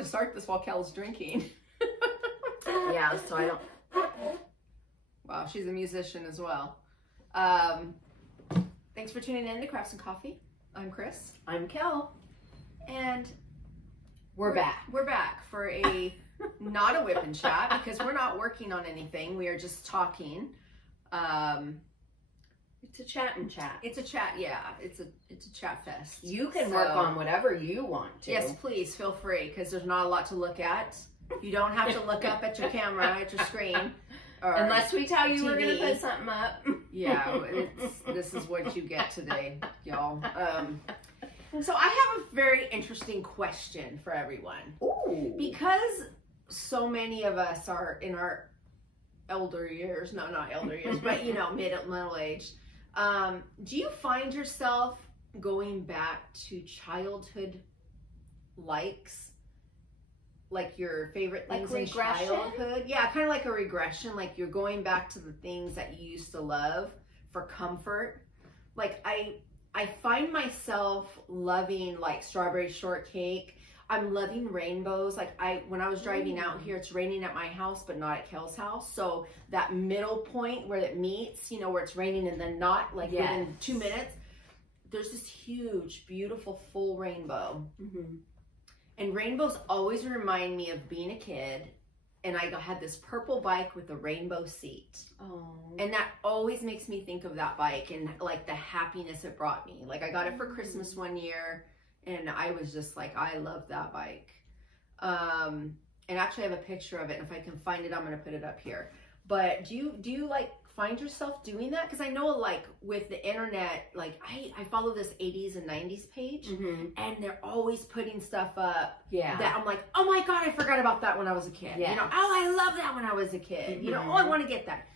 to start this while Kel's drinking. Yeah, so I don't. Wow, she's a musician as well. Thanks for tuning in to Crafts and Coffee. I'm Kris. I'm Kel. And we're back. We're back for a not a whip and chat because we're not working on anything. We are just talking. It's a chat and chat. It's a chat, yeah. It's a chat fest. You can work on whatever you want to. Yes, please feel free because there's not a lot to look at. You don't have to look up at your camera, at your screen. Or unless we tell you TV. We're going to put something up. Yeah, this is what you get today, y'all. So I have a very interesting question for everyone. Ooh. Because so many of us are in our elder years, no, not elder years, but you know, middle age. Do you find yourself going back to childhood likes? Like your favorite things in childhood? Yeah, kind of like a regression. Like you're going back to the things that you used to love for comfort. Like I find myself loving like strawberry shortcake. I'm loving rainbows. Like when I was driving out here, it's raining at my house, but not at Kel's house. So that middle point where it meets, you know, where it's raining and then not, like within 2 minutes, there's this huge, beautiful, full rainbow. Mm-hmm. And rainbows always remind me of being a kid. And I had this purple bike with a rainbow seat. Oh. And that always makes me think of that bike and like the happiness it brought me. Like I got it for Christmas one year. And I was just like, I love that bike. And actually I have a picture of it. And if I can find it, I'm going to put it up here. But do you like find yourself doing that? Because I know like with the internet, like I follow this 80s and 90s page and they're always putting stuff up that I'm like, oh my God, I forgot about that when I was a kid. Yes. You know, oh, I love that when I was a kid. You know, oh, I want to get that.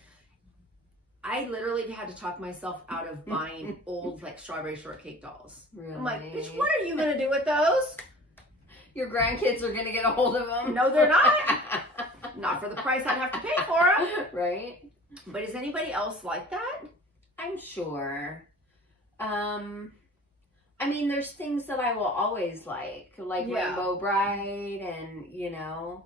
I literally had to talk myself out of buying old like strawberry shortcake dolls. Really? I'm like, bitch, what are you gonna do with those? Your grandkids are gonna get a hold of them. No, they're not. Not for the price I'd have to pay for them. Right? But is anybody else like that? I'm sure. I mean, there's things that I will always like Rainbow Bride, and you know,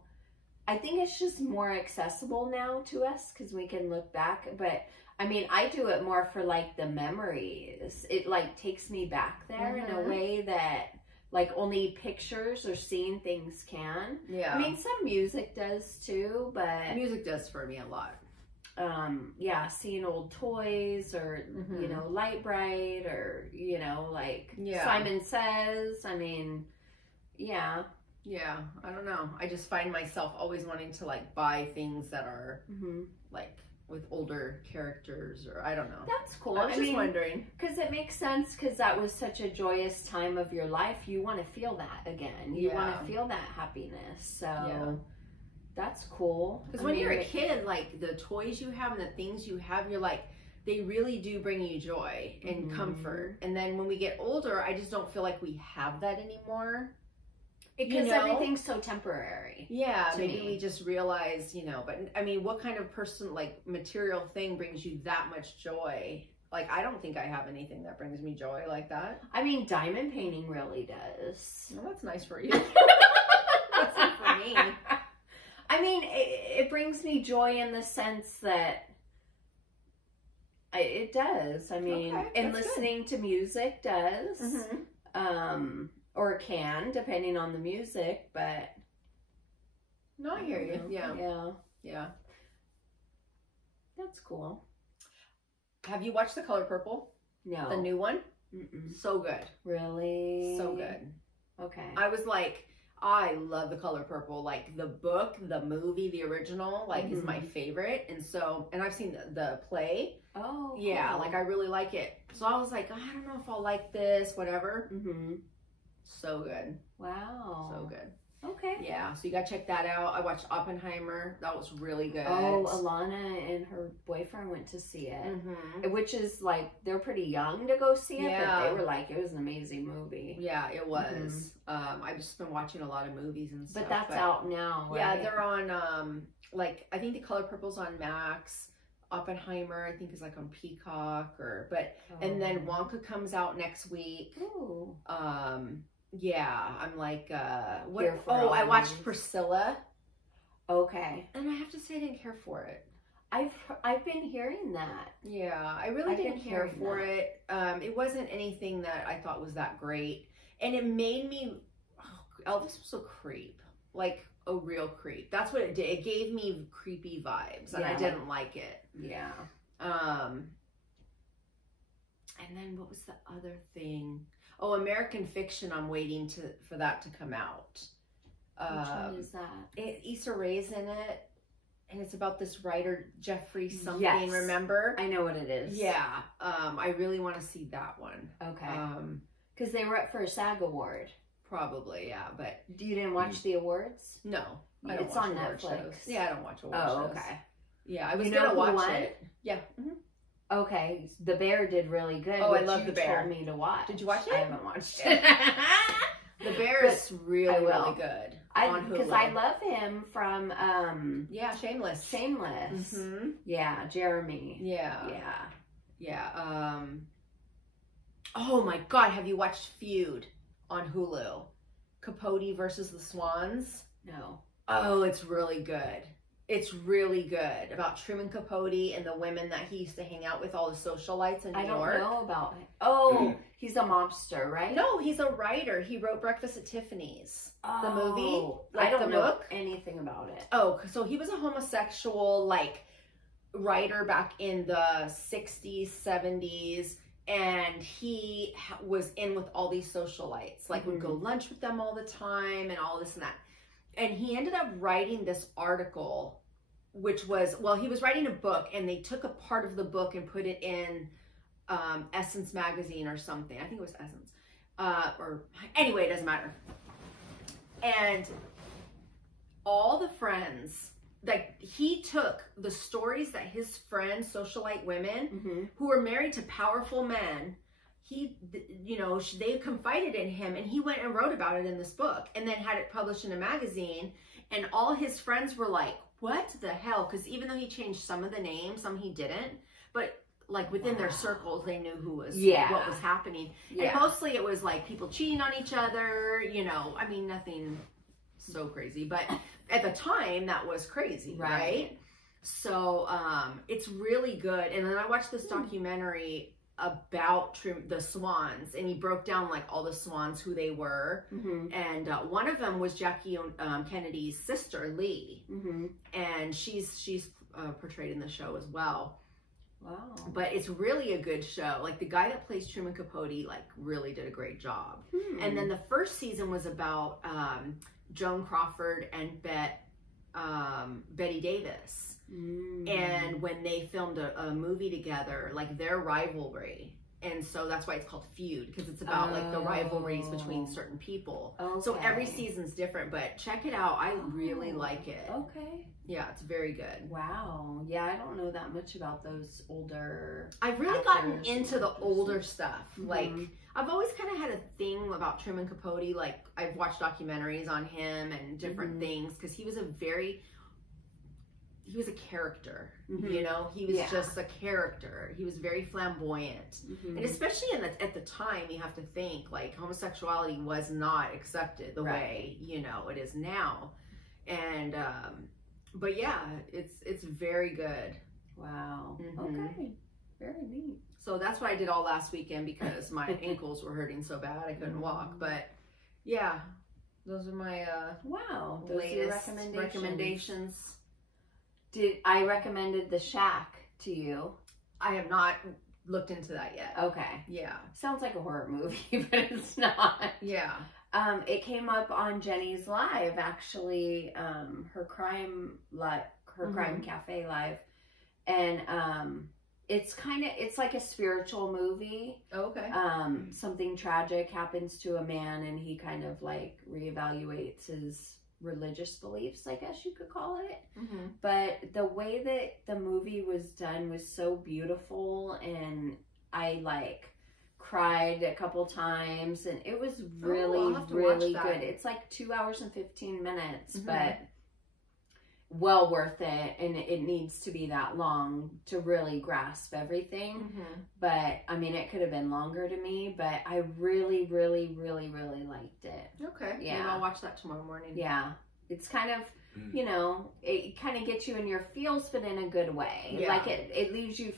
I think it's just more accessible now to us because we can look back. But I mean, I do it more for like the memories. It like takes me back there in a way that like only pictures or seeing things can. Yeah. I mean, some music does too, but music does for me a lot. Yeah, seeing old toys or, you know, Light Bright or, you know, like Simon Says. I mean, yeah. Yeah, I don't know. I just find myself always wanting to like buy things that are like with older characters, or I don't know. That's cool. I was just wondering. Because it makes sense, because that was such a joyous time of your life. You want to feel that again. You want to feel that happiness. So that's cool. Because when you're a kid, like the toys you have and the things you have, you're like, they really do bring you joy and comfort. And then when we get older, I just don't feel like we have that anymore. Because everything's so temporary. Yeah, maybe we just realize, you know, but I mean, what kind of person, like material thing brings you that much joy? Like, I don't think I have anything that brings me joy like that. I mean, diamond painting really does. Well, that's nice for you. That's not for me. I mean, it brings me joy in the sense that it does. I mean, and listening to music does. Or can, depending on the music, but... No, I hear you. Yeah. That's cool. Have you watched The Color Purple? No. The new one? So good. Really? So good. Okay. I was like, I love The Color Purple. Like, the book, the movie, the original, like, is my favorite. And so, and I've seen the play. Oh, yeah, cool. like, I really like it. So I was like, I don't know if I'll like this, whatever. So good. Wow. So good. Okay. Yeah, so you gotta check that out. I watched Oppenheimer. That was really good. Oh, Alana and her boyfriend went to see it. Which is like, they're pretty young to go see it, but they were like, it was an amazing movie. Yeah, it was. I've just been watching a lot of movies and stuff. But that's out now, right? Yeah, they're on, like, I think The Color Purple's on Max. Oppenheimer, I think, is like on Peacock, and then Wonka comes out next week. Ooh. Yeah, I'm like, what? Here for Oh, I watched movies. Priscilla. Okay. And I have to say I didn't care for it. I've been hearing that. Yeah, I really didn't care for it. It wasn't anything that I thought was that great. And it made me, Elvis was a creep. Like, a real creep. That's what it did. It gave me creepy vibes, and I didn't like it. Yeah. And then what was the other thing? Oh, American Fiction. I'm waiting for that to come out. Which one is that? Issa Rae's in it, and it's about this writer Jeffrey something. Yes. Remember? I know what it is. Yeah. I really want to see that one. Okay. Because they were up for a SAG award. Probably, yeah. But you didn't watch the awards? No, I don't it's watch on award Netflix. shows. Yeah, I don't watch award shows. Oh, okay. Yeah, I was you know gonna who watch won? it. Yeah. Mm-hmm. Okay, The Bear did really good. Oh, I love The Bear. Told me to watch. Did you watch it? I haven't watched it. The Bear is really, really good. Because I love him from yeah, Shameless. Shameless. Mm-hmm. Yeah, Jeremy. Yeah. Yeah. Yeah. Oh my God, have you watched Feud on Hulu? Capote versus the Swans? No. Oh, it's really good. It's really good about Truman Capote and the women that he used to hang out with, all the socialites in New York. I don't know about it. Oh, he's a mobster, right? No, he's a writer. He wrote Breakfast at Tiffany's, the movie. Like I don't know book. Anything about it. Oh, so he was a homosexual, like, writer back in the 60s, 70s. And he was in with all these socialites, like would go lunch with them all the time and all this and that. And he ended up writing this article, which was, well, he was writing a book, and they took a part of the book and put it in Essence magazine or something. I think it was Essence. Or anyway, it doesn't matter. And all the friends, like, he took the stories that his friends, socialite women, who were married to powerful men, they confided in him, and he went and wrote about it in this book, and then had it published in a magazine. And all his friends were like, what the hell? Because even though he changed some of the names, some he didn't, but like within their circles, they knew who was what was happening. And mostly it was like people cheating on each other, I mean, nothing so crazy, but at the time that was crazy, right? So it's really good. And then I watched this documentary about the swans, and he broke down like all the swans, who they were. And one of them was Jackie Kennedy's sister, Lee. And she's portrayed in the show as well. Wow. But it's really a good show. Like, the guy that plays Truman Capote, like, really did a great job. And then the first season was about Joan Crawford and Betty Davis. And when they filmed a movie together, like, their rivalry. And so that's why it's called Feud, because it's about like the rivalries between certain people. So every season's different, but check it out. I really like it. Okay. Yeah, it's very good. Wow. Yeah, I don't know that much about those older. I've really gotten into the older stuff. Like, I've always kind of had a thing about Truman Capote. Like, I've watched documentaries on him and different things, because he was a character, he was just a character. He was very flamboyant. And especially at the time, you have to think, like, homosexuality was not accepted the way, it is now. And, but yeah, it's very good. Wow. Okay. Very neat. So that's what I did all last weekend, because my ankles were hurting so bad I couldn't walk. But yeah, those are my latest recommendations. I recommended The Shack to you. I have not looked into that yet. Okay. Yeah. Sounds like a horror movie, but it's not. Yeah. It came up on Jenny's live, actually, her crime cafe live. And it's like a spiritual movie. Oh, okay. Something tragic happens to a man, and he kind of like reevaluates his religious beliefs, I guess you could call it. But the way that the movie was done was so beautiful, and I like cried a couple times, and it was really really good. It's like 2 hours and 15 minutes, but well worth it, and it needs to be that long to really grasp everything. But I mean, it could have been longer to me, but I really, really, really, really liked it. Okay. Yeah. And I'll watch that tomorrow morning. Yeah. It's kind of, you know, it kind of gets you in your feels, but in a good way. Yeah. Like it leaves you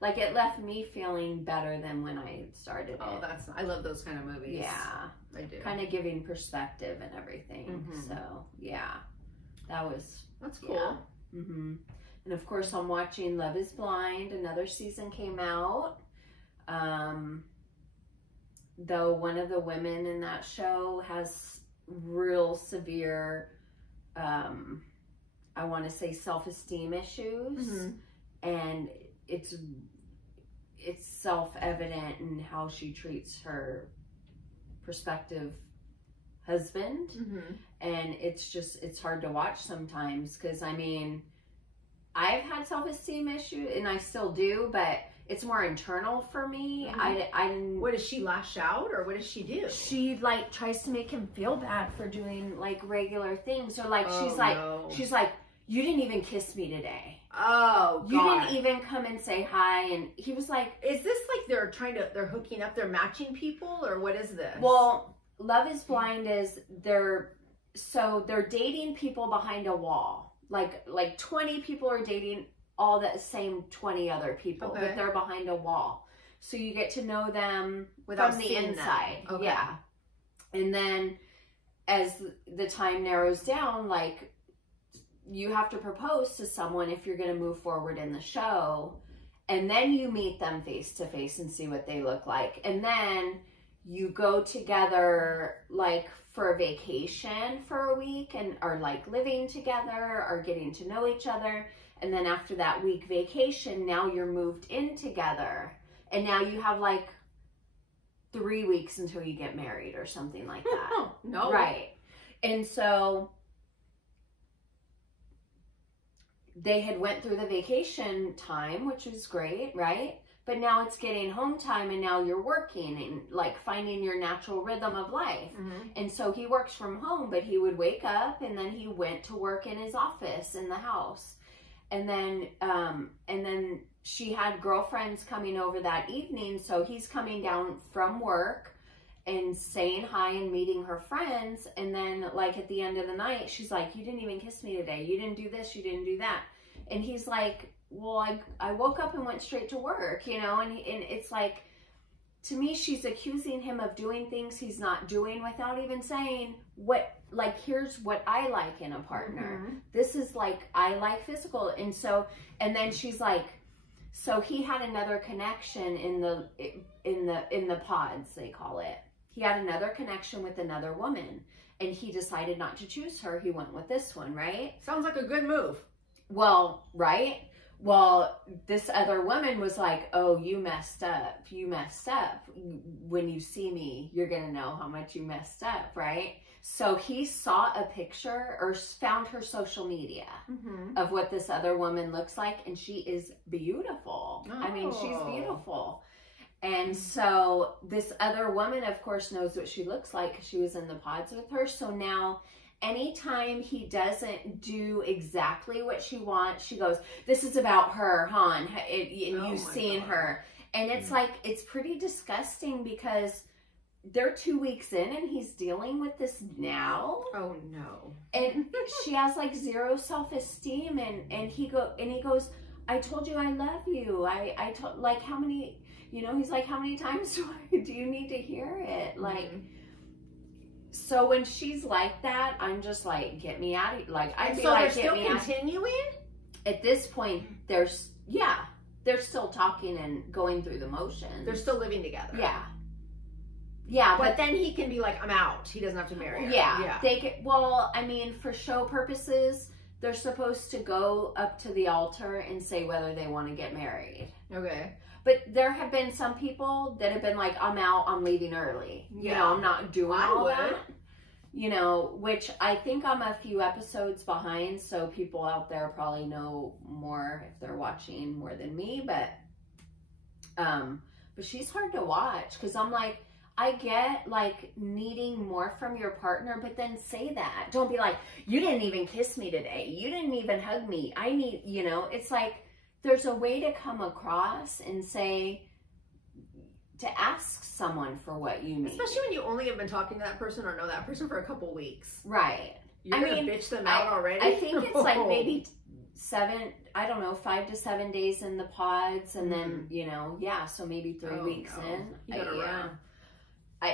like it left me feeling better than when I started Oh, it. I love those kind of movies. Yeah. I do. Kind of giving perspective and everything. So, yeah. That's cool. Yeah. And of course, I'm watching Love is Blind. Another season came out. Though one of the women in that show has real severe, I want to say, self-esteem issues. And it's self-evident in how she treats her prospective husband. And it's hard to watch sometimes, because I mean, I've had self-esteem issues and I still do, but it's more internal for me. What does she lash out, or what does she do? She like tries to make him feel bad for doing like regular things, or like she's like, you didn't even kiss me today. Oh, you didn't even come and say hi. And he was like, is this like they're hooking up, they're matching people, or what is this? Well, Love is Blind is they're dating people behind a wall. Like 20 people are dating all the same 20 other people, but they're behind a wall. So you get to know them from the inside. Okay. Yeah. And then as the time narrows down, like, you have to propose to someone if you're going to move forward in the show. And then you meet them face to face and see what they look like. And then you go together like for a vacation for a week, and are like living together or getting to know each other. And then after that week vacation, now you're moved in together. And now you have like 3 weeks until you get married or something like that. No. Right. And so they had went through the vacation time, which is great, right? But now it's getting home time, and now you're working and like finding your natural rhythm of life. And so he works from home, but he would wake up and then he went to work in his office in the house. And then she had girlfriends coming over that evening. So he's coming down from work and saying hi and meeting her friends. And then like at the end of the night, she's like, you didn't even kiss me today. You didn't do this. You didn't do that. And he's like, well, I woke up and went straight to work, you know? And it's like, to me, she's accusing him of doing things he's not doing without even saying what, like, here's what I like in a partner. This is like, I like physical. And so, and then she's like, so he had another connection in the pods, they call it. He had another connection with another woman, and he decided not to choose her. He went with this one, right? Sounds like a good move. Well, right? Well, this other woman was like, oh, you messed up. You messed up. When you see me, you're going to know how much you messed up, right? So he saw a picture or found her social media of what this other woman looks like, and she is beautiful. I mean, she's beautiful. And so this other woman, of course, knows what she looks like because she was in the pods with her. So now anytime he doesn't do exactly what she wants, she goes, this is about her, hon, and you've seen her. And it's like, it's pretty disgusting because they're 2 weeks in and he's dealing with this now. Oh no. And she has like zero self-esteem, and he goes, I told you I love you. I told, like, how many, you know, he's like, how many times do you need to hear it? Like, so when she's like that, I'm just like, get me out of, like, I'd be like, get me out. So they're still continuing? At this point, they're still talking and going through the motions. They're still living together. Yeah. Yeah, but then he can be like, I'm out. He doesn't have to marry her. Yeah. They get, well, I mean, for show purposes, they're supposed to go up to the altar and say whether they want to get married. Okay. But there have been some people that have been like, I'm out, I'm leaving early. You know, I'm not doing all that. You know, which I think I'm a few episodes behind, so people out there probably know more if they're watching more than me. But she's hard to watch because I'm like, I get like needing more from your partner, but then say that. Don't be like, you didn't even kiss me today. You didn't even hug me. I need, you know, it's like there's a way to come across and say, to ask someone for what you need. Especially when you only have been talking to that person or know that person for a couple weeks. Right. You're going to bitch them out already? I think it's like maybe 5 to 7 days in the pods, and then, you know, yeah, so maybe 3 weeks in. You gotta run.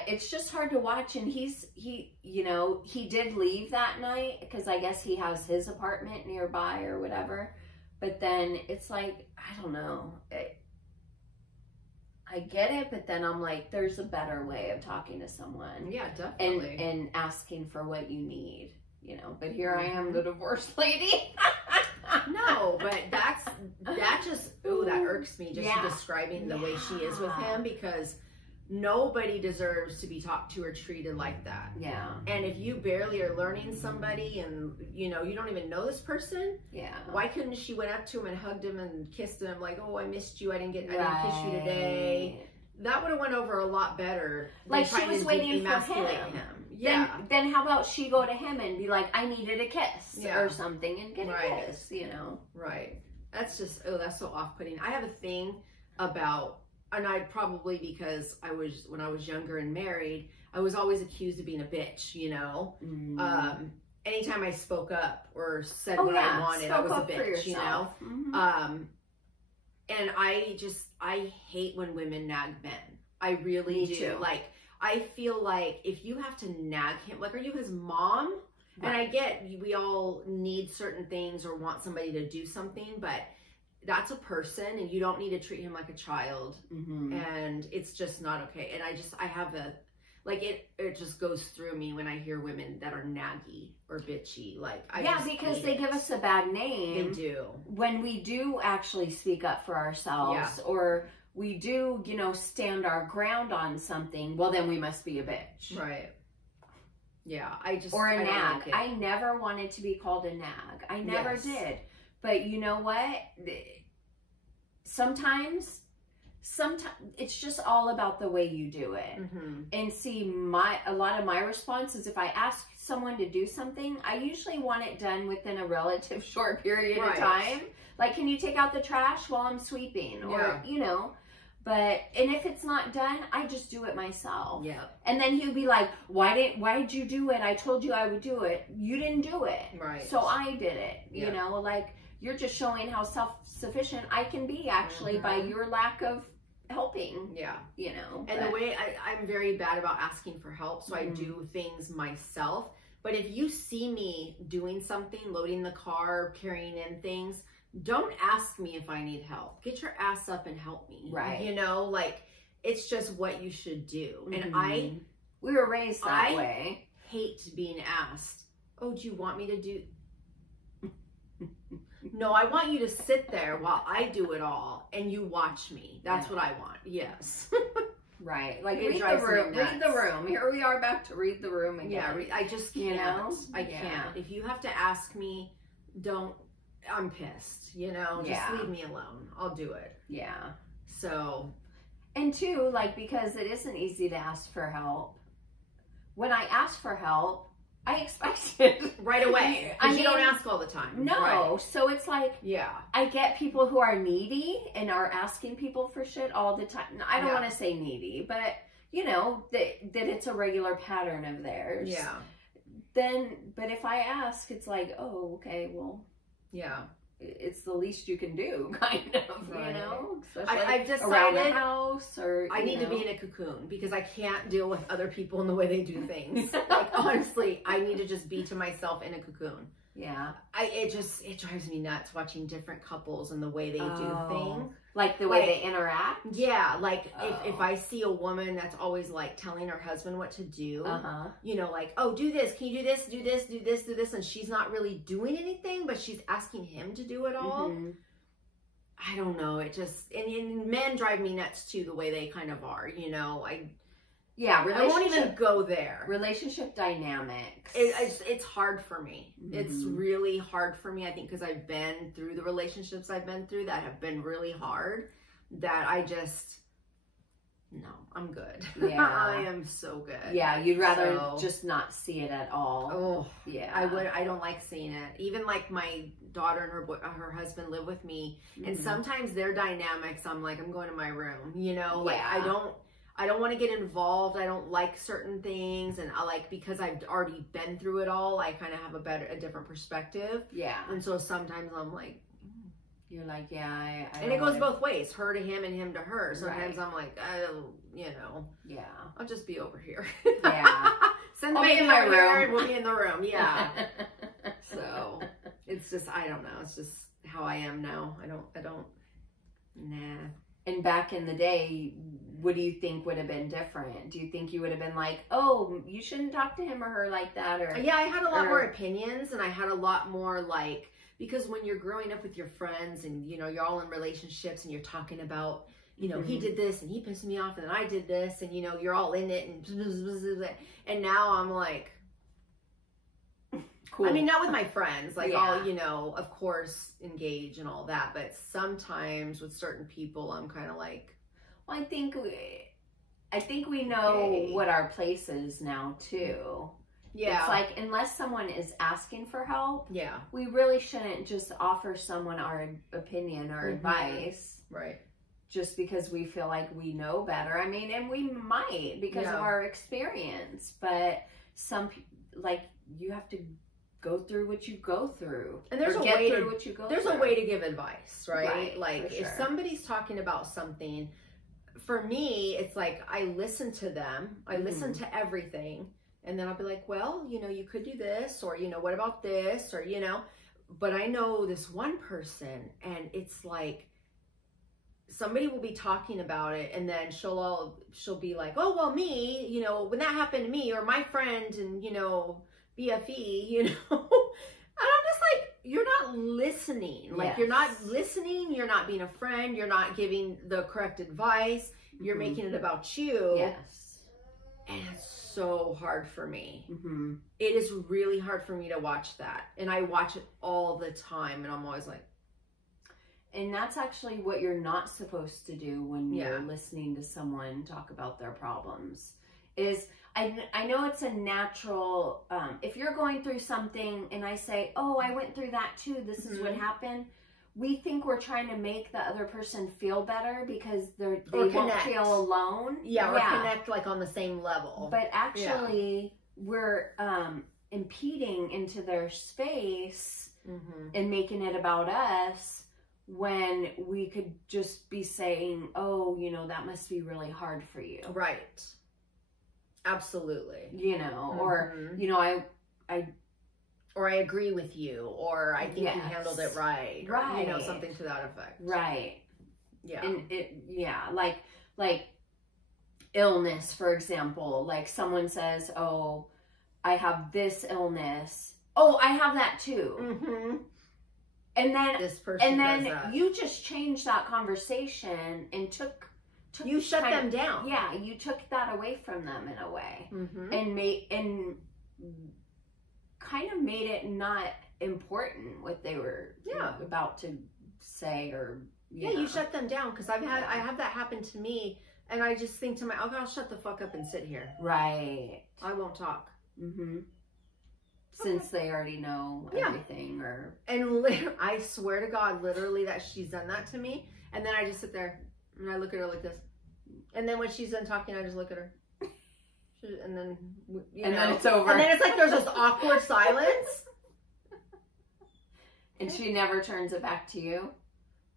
It's just hard to watch, and he you know, he did leave that night because I guess he has his apartment nearby or whatever. But then it's like, I don't know. I get it, but then I'm like, there's a better way of talking to someone. Yeah, definitely. And asking for what you need, you know. But here I am, the divorced lady. No, but that irks me, just describing the way she is with him, because nobody deserves to be talked to or treated like that. Yeah. And if you barely are learning somebody and, you know, you don't even know this person, why couldn't she went up to him and hugged him and kissed him like, oh, I missed you, I didn't kiss you today. That would have went over a lot better. Like she was waiting for him. Yeah. Then how about she go to him and be like, I needed a kiss or something, and get a kiss, you know? Right. That's just, that's so off-putting. I have a thing about, and I probably because when I was younger and married, I was always accused of being a bitch, you know? Anytime I spoke up or said what I wanted, I was a bitch, you know? And I hate when women nag men. I really do. Too. Like, I feel like if you have to nag him, like, are you his mom? Right. And I get we all need certain things or want somebody to do something, but that's a person and you don't need to treat him like a child. And it's just not okay. And I have it just goes through me when I hear women that are naggy or bitchy. Like, because they give us a bad name. They do. When we do actually speak up for ourselves or we do, you know, stand our ground on something, well, then we must be a bitch. Right. Yeah. Or a nag. Like I never wanted to be called a nag. I never did. But you know what? Sometimes it's just all about the way you do it. And see, a lot of my response is if I ask someone to do something, I usually want it done within a relative short period of time. Like, can you take out the trash while I'm sweeping? Or, you know, and if it's not done, I just do it myself. Yeah. And then he'll be like, why did you do it? I told you I would do it. You didn't do it. Right. So I did it. You know, like, you're just showing how self-sufficient I can be actually by your lack of helping. Yeah. You know. And the way I'm very bad about asking for help, so I do things myself. But if you see me doing something, loading the car, carrying in things, don't ask me if I need help. Get your ass up and help me. Right. You know, like, it's just what you should do. And we were raised that way. I hate being asked, oh, do you want me to do... No, I want you to sit there while I do it all and you watch me. That's what I want. Yes. Right. Like, read the room. Read the room. Here we are back to read the room again. Yeah, I just can't. You know? I can't. If you have to ask me, I'm pissed, you know? Just leave me alone. I'll do it. Yeah. So. And two, like, because it isn't easy to ask for help. When I ask for help, I expect it right away. Because you don't ask all the time. No. Right. So it's like, I get people who are needy and are asking people for shit all the time. I don't want to say needy, but, you know, that it's a regular pattern of theirs. Yeah. But if I ask, it's like, oh, okay, well. Yeah. It's the least you can do, kind of, you know? I've decided around the house or, I need to be in a cocoon because I can't deal with other people and the way they do things. Like, honestly, I need to just be to myself in a cocoon. Yeah. It drives me nuts watching different couples and the way they do things. Like the way they interact? Yeah. Like, if I see a woman that's always, like, telling her husband what to do, you know, like, oh, do this. Can you do this? Do this, do this, do this. And she's not really doing anything, but she's asking him to do it all. I don't know. It just, and men drive me nuts, too, the way they kind of are, you know. I won't even go there. Relationship dynamics. It's hard for me. It's really hard for me, I think, because I've been through the relationships I've been through that have been really hard, that I just, no, I'm good. Yeah. I am so good. Yeah, you'd rather just not see it at all. Oh, yeah. I don't like seeing it. Even like my daughter and her husband live with me, and sometimes their dynamics, I'm like, I'm going to my room, you know? Like, I don't want to get involved. I don't like certain things, and I like, because I've already been through it all, I kind of have a different perspective. Yeah. And so sometimes I'm like, you're like, yeah, I and it goes both ways, her to him and him to her. Sometimes right. I'm like, you know, yeah, I'll just be over here. Yeah. Send the baby in my room. And we'll be in the room. Yeah. So it's just, I don't know. It's just how I am now. I don't, nah. And back in the day, what do you think would have been different? Do you think you would have been like, oh, you shouldn't talk to him or her like that? Or yeah, I had a lot more opinions, and I had a lot more like, because when you're growing up with your friends and, you know, you're all in relationships and you're talking about, you know, he did this and he pissed me off and then I did this, and, you know, you're all in it, and now I'm like, cool. I mean, not with my friends, like I'll, you know, of course, engage and all that, but sometimes with certain people, I'm kind of like, well, I think we know what our place is now too. Yeah. It's like, unless someone is asking for help, we really shouldn't just offer someone our opinion or advice. Right. Just because we feel like we know better. I mean, and we might because of our experience, but like, you have to go through what you go through. And there's a way to give advice, right? Like, if somebody's talking about something, for me, it's like, I listen to them. I listen to everything. And then I'll be like, well, you know, you could do this, or, you know, what about this, or, you know, but I know this one person, and it's like, somebody will be talking about it, and then she'll be like, oh, well, me, you know, when that happened to me, or my friend, and, you know, BFE, you know, and I'm just like, you're not listening. Like, you're not listening. You're not being a friend. You're not giving the correct advice. You're making it about you. Yes. And it's so hard for me. It is really hard for me to watch that. And I watch it all the time. And I'm always like. And that's actually what you're not supposed to do when you're listening to someone talk about their problems. Is, I know it's a natural, if you're going through something and I say, oh, I went through that too, this is what happened. We think we're trying to make the other person feel better because they won't feel alone. Yeah, or connect like on the same level. But actually, we're impeding into their space and making it about us, when we could just be saying, oh, you know, that must be really hard for you. Right. Absolutely. You know, or, you know, or I agree with you, or I think you handled it right. Right. You know, something to that effect. Right. Yeah. And like illness, for example, like someone says, oh, I have this illness. Oh, I have that too. And then this person you just changed that conversation and you shut them down. Yeah, you took that away from them in a way, and kind of made it not important what they were about to say, or you shut them down, because I have that happen to me, and I just think to myself, I'll shut the fuck up and sit here. Right. I won't talk. Since they already know everything, and I swear to God, literally, that she's done that to me, and then I just sit there and I look at her like this, and then when she's done talking, I just look at her, and then then it's over, and then it's like there's this awkward silence, and she never turns it back to you,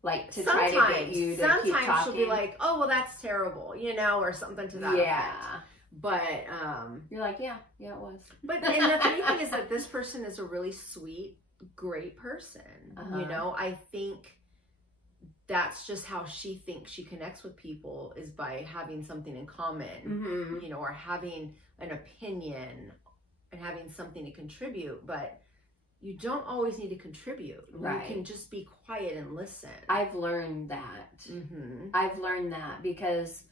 like to try to get you to keep talking. Sometimes she'll be like, oh, well, that's terrible, you know, or something to that effect. But you're like, yeah, it was. But and the funny thing is that this person is a really sweet, great person. You know, I think that's just how she thinks she connects with people, is by having something in common, you know, or having an opinion and having something to contribute. But you don't always need to contribute. Right. You can just be quiet and listen. I've learned that. I've learned that because,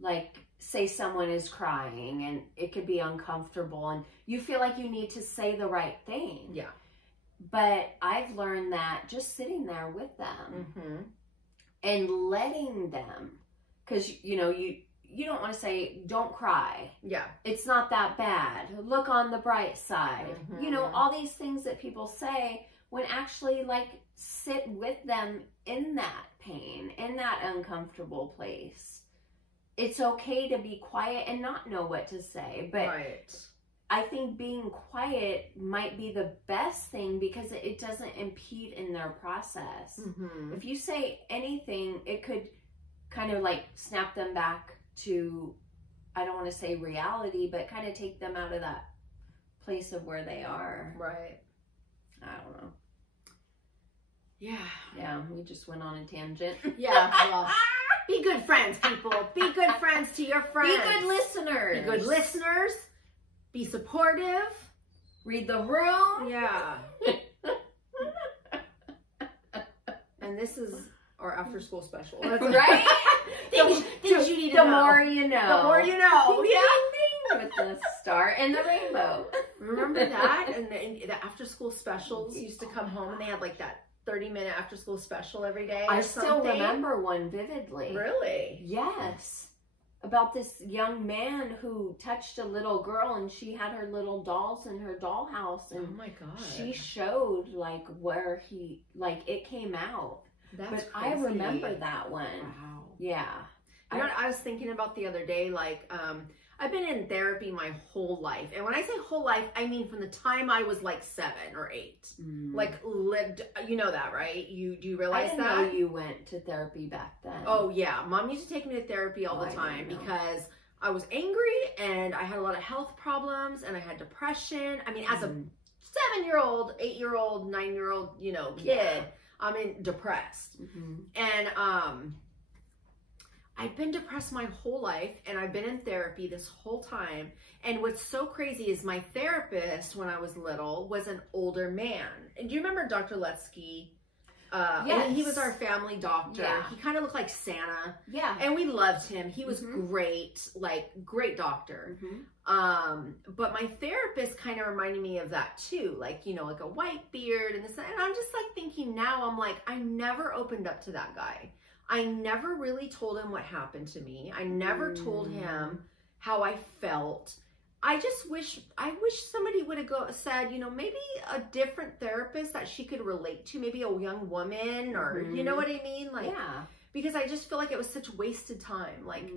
like, say someone is crying and it could be uncomfortable and you feel like you need to say the right thing. Yeah. But I've learned that just sitting there with them and letting them, because, you know, you don't want to say, don't cry. Yeah. It's not that bad. Look on the bright side. You know, all these things that people say when actually, like, sit with them in that pain, in that uncomfortable place. It's okay to be quiet and not know what to say. But I think being quiet might be the best thing because it doesn't impede in their process. If you say anything, it could kind of like snap them back to, I don't want to say reality, but kind of take them out of that place of where they are. Right. I don't know. Yeah. Yeah, we just went on a tangent. Yeah, well, be good friends, people. Be good friends to your friends. Be good listeners. Be good listeners. Be supportive. Read the room. Yeah. And this is our after school special. That's right? Things you need to know. The more you know. The more you know. Yeah. With the star and the rainbow. Remember that? And the after school specials used to come home and they had like that 30-minute after school special every day. I still remember one vividly. Really? Yes. About this young man who touched a little girl and she had her little dolls in her dollhouse. And oh my God. she showed like where it came out. That's but crazy. I remember that one. Wow. Yeah. You know what I was thinking about the other day? Like, I've been in therapy my whole life. And when I say whole life, I mean from the time I was like 7 or 8. Like lived, you know that, right? Do you realize I didn't that? know you went to therapy back then. Oh yeah. Mom used to take me to therapy all the time because I was angry and I had a lot of health problems and I had depression. I mean, as a 7-year-old, 8-year-old, 9-year-old, you know, kid, I'm depressed. And, I've been depressed my whole life and I've been in therapy this whole time. And what's so crazy is my therapist when I was little was an older man. And do you remember Dr. Letsky? Yes. He was our family doctor. Yeah. He kind of looked like Santa. Yeah. And we loved him. He was great, like great doctor. But my therapist kind of reminded me of that too. Like, you know, like a white beard and this. And I'm just like thinking now, I'm like, I never opened up to that guy. I never really told him what happened to me. I never told him how I felt. I wish somebody would have said, you know, maybe a different therapist that she could relate to, maybe a young woman or, you know what I mean? Like, because I just feel like it was such wasted time. Like,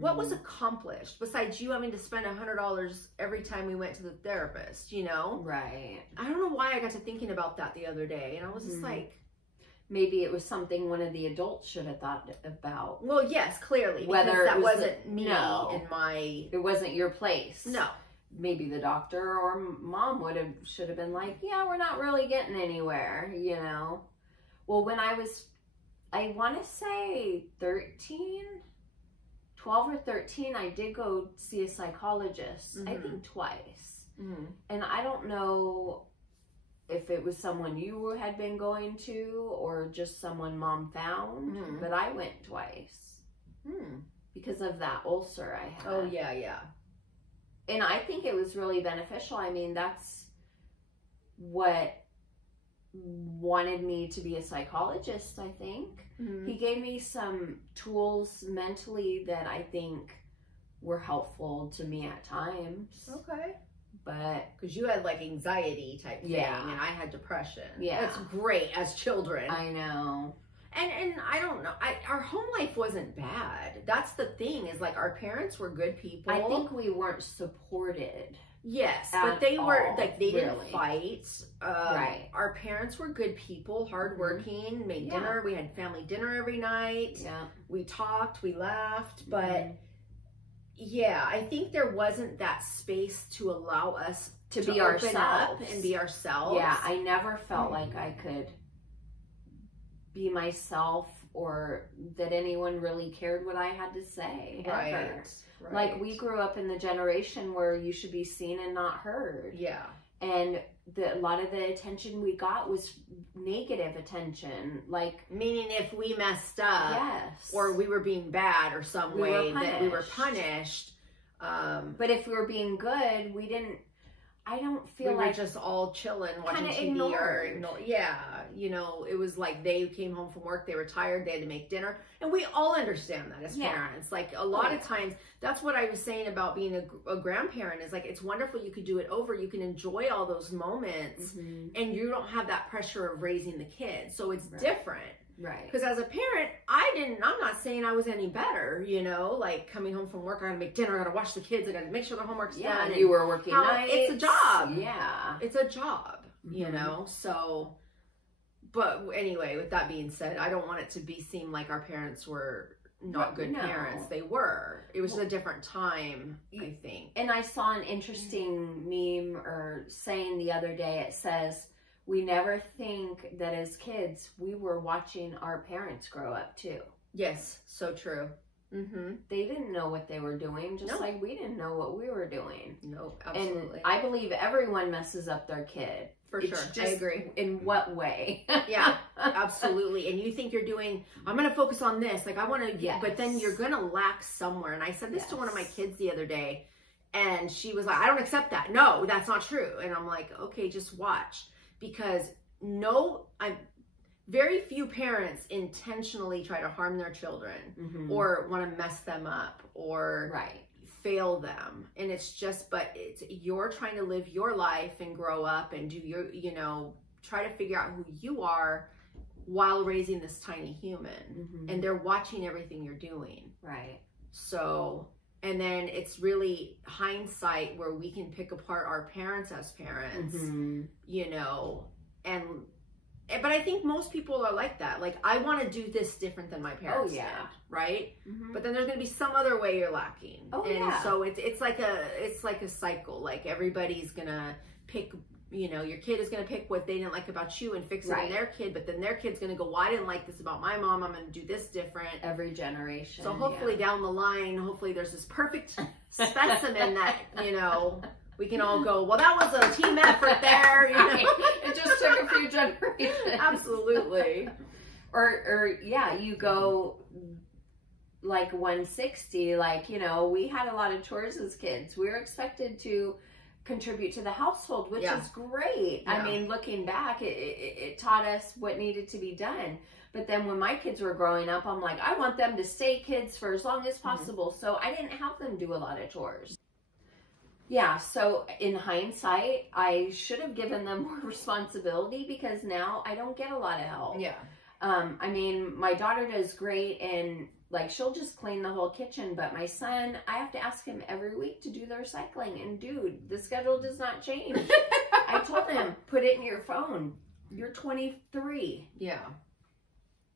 what was accomplished besides you having to spend $100 every time we went to the therapist, you know? Right. I don't know why I got to thinking about that the other day. And I was just like, maybe it was something one of the adults should have thought about. Well, yes, clearly. Whether that wasn't me in my... It wasn't your place. No. Maybe the doctor or mom should have been like, yeah, we're not really getting anywhere, you know. Well, when I want to say 12 or 13, I did go see a psychologist, I think twice. And I don't know if it was someone you had been going to or just someone mom found, but I went twice because of that ulcer I had. Oh, yeah, yeah. And I think it was really beneficial. I mean, that's what wanted me to be a psychologist, I think. He gave me some tools mentally that I think were helpful to me at times. Okay. But because you had like anxiety type thing and I had depression. Yeah. That's great as children. I know. And I don't know. Our home life wasn't bad. That's the thing is like our parents were good people. I think we weren't supported. Yes, but they were like they didn't fight. Right. Our parents were good people, hardworking, made dinner. We had family dinner every night. Yeah. We talked, we laughed, but yeah, I think there wasn't that space to allow us to be ourselves and be ourselves. Yeah, I never felt like I could be myself or that anyone really cared what I had to say. Right. Ever. Right. Like we grew up in the generation where you should be seen and not heard. Yeah. And a lot of the attention we got was negative attention. Like meaning if we messed up or we were being bad or some way that we were punished. But if we were being good, we didn't. I don't feel we like were just all chilling, watching TV ignored. Yeah, you know, it was like they came home from work, they were tired, they had to make dinner, and we all understand that as parents. Like a lot of times, that's what I was saying about being a grandparent is like it's wonderful you could do it over, you can enjoy all those moments, and you don't have that pressure of raising the kids, so it's different. Right. Because as a parent, I'm not saying I was any better, you know, like coming home from work, I gotta make dinner, I gotta watch the kids, I gotta make sure their homework's done. And you were working nights. It's a job. Yeah. It's a job, you know, so, but anyway, with that being said, I don't want it to seem like our parents were not good parents. They were. It was a different time, I think. And I saw an interesting meme or saying the other day, it says, we never think that as kids, we were watching our parents grow up too. Yes, so true. They didn't know what they were doing, just like we didn't know what we were doing. No, absolutely. And I believe everyone messes up their kid. For sure, I agree. In what way? Yeah, absolutely. And you think you're doing, I'm going to focus on this. Like I want to, but then you're going to lack somewhere. And I said this to one of my kids the other day, and she was like, I don't accept that. No, that's not true. And I'm like, okay, just watch. Because very few parents intentionally try to harm their children or want to mess them up or fail them. And it's just, but you're trying to live your life and grow up and do your, you know, try to figure out who you are while raising this tiny human. And they're watching everything you're doing. Right. So, and then it's really hindsight where we can pick apart our parents as parents, you know, but I think most people are like that. Like, I want to do this different than my parents did, right? But then there's going to be some other way you're lacking. So it's like a cycle. Like everybody's going to pick, you know, your kid is going to pick what they didn't like about you and fix it in their kid, but then their kid's going to go, well, I didn't like this about my mom, I'm going to do this different. Every generation. So hopefully down the line, hopefully there's this perfect specimen that, you know, we can all go, well, that was a team effort there. You know? It just took a few generations. Absolutely. Or yeah, you go like 160, like, you know, we had a lot of chores as kids. We were expected to contribute to the household, which is great. I mean, looking back, it taught us what needed to be done. But then when my kids were growing up, I'm like, I want them to stay kids for as long as possible. So I didn't have them do a lot of chores. Yeah, so in hindsight, I should have given them more responsibility because now I don't get a lot of help. Yeah. I mean, my daughter does great and like she'll just clean the whole kitchen, but my son, I have to ask him every week to do the recycling. And dude, the schedule does not change. I told him, put it in your phone. You're 23. Yeah.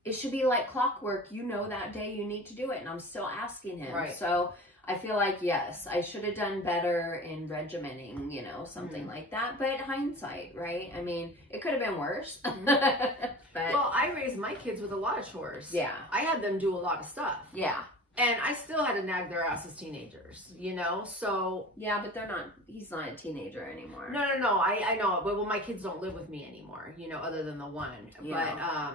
It should be like clockwork. You know that day you need to do it. And I'm still asking him. Right. So I feel like, yes, I should have done better in regimenting, you know, something like that. But hindsight, right? I mean, it could have been worse. But, well, I raised my kids with a lot of chores. Yeah. I had them do a lot of stuff. Yeah. And I still had to nag their ass as teenagers, you know? So. Yeah, but he's not a teenager anymore. No. I know. But well, my kids don't live with me anymore, you know, other than the one. Yeah.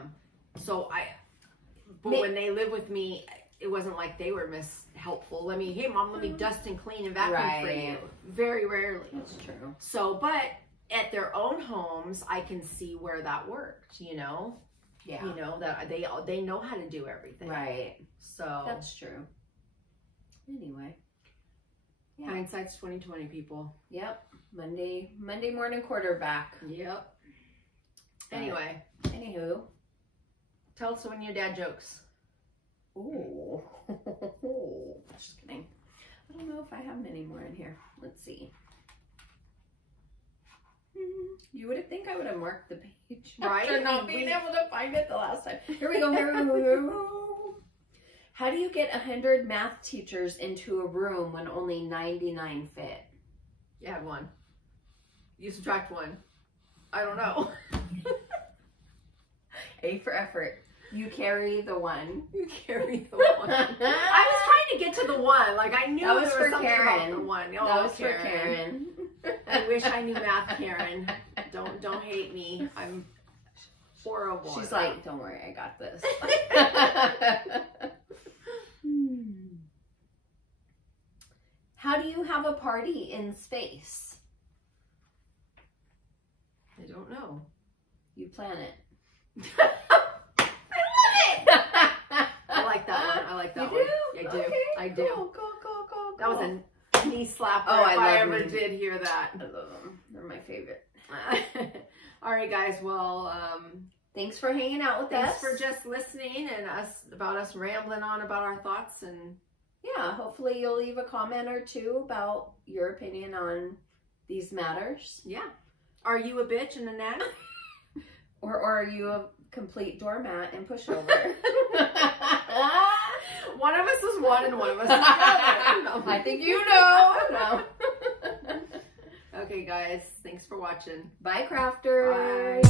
But when they live with me, it wasn't like they were helpful. Hey mom, let me dust and clean and vacuum for you. Very rarely. That's true. So, but at their own homes, I can see where that worked, you know? Yeah. You know, that they know how to do everything. Right. So. That's true. Anyway. Yeah. Hindsight's 2020, people. Yep. Monday morning quarterback. Yep. Anyway. Anywho. Tell us one of your dad jokes. Ooh. Just kidding. I don't know if I have many more in here. Let's see. You would think I would have marked the page. Right? After not being able to find it the last time. Here we go. How do you get 100 math teachers into a room when only 99 fit? You add one. You subtract one. I don't know. A for effort. You carry the one. You carry the one. I was trying to get to the one. Like I knew that was there for was something Karen. about the one. Oh, that was for Karen. I wish I knew math, Karen. Don't hate me. I'm horrible. She's like, don't worry, I got this. How do you have a party in space? don't know. You plan it. I love it! I like that one. I like that You one. do? I do. Okay, I do. Cool. That was a knee slapper Oh, if I love ever them. did hear that. I love them. They're my favorite. All right, guys. Well, Thanks for hanging out with thanks us. for just listening and us rambling on about our thoughts. And yeah, hopefully you'll leave a comment or two about your opinion on these matters. yeah, are you a bitch and a nag? Or are you a complete doormat and pushover? One of us is one and one of us is the other. No. I think you know. No. Okay, guys. Thanks for watching. Bye, crafters. Bye.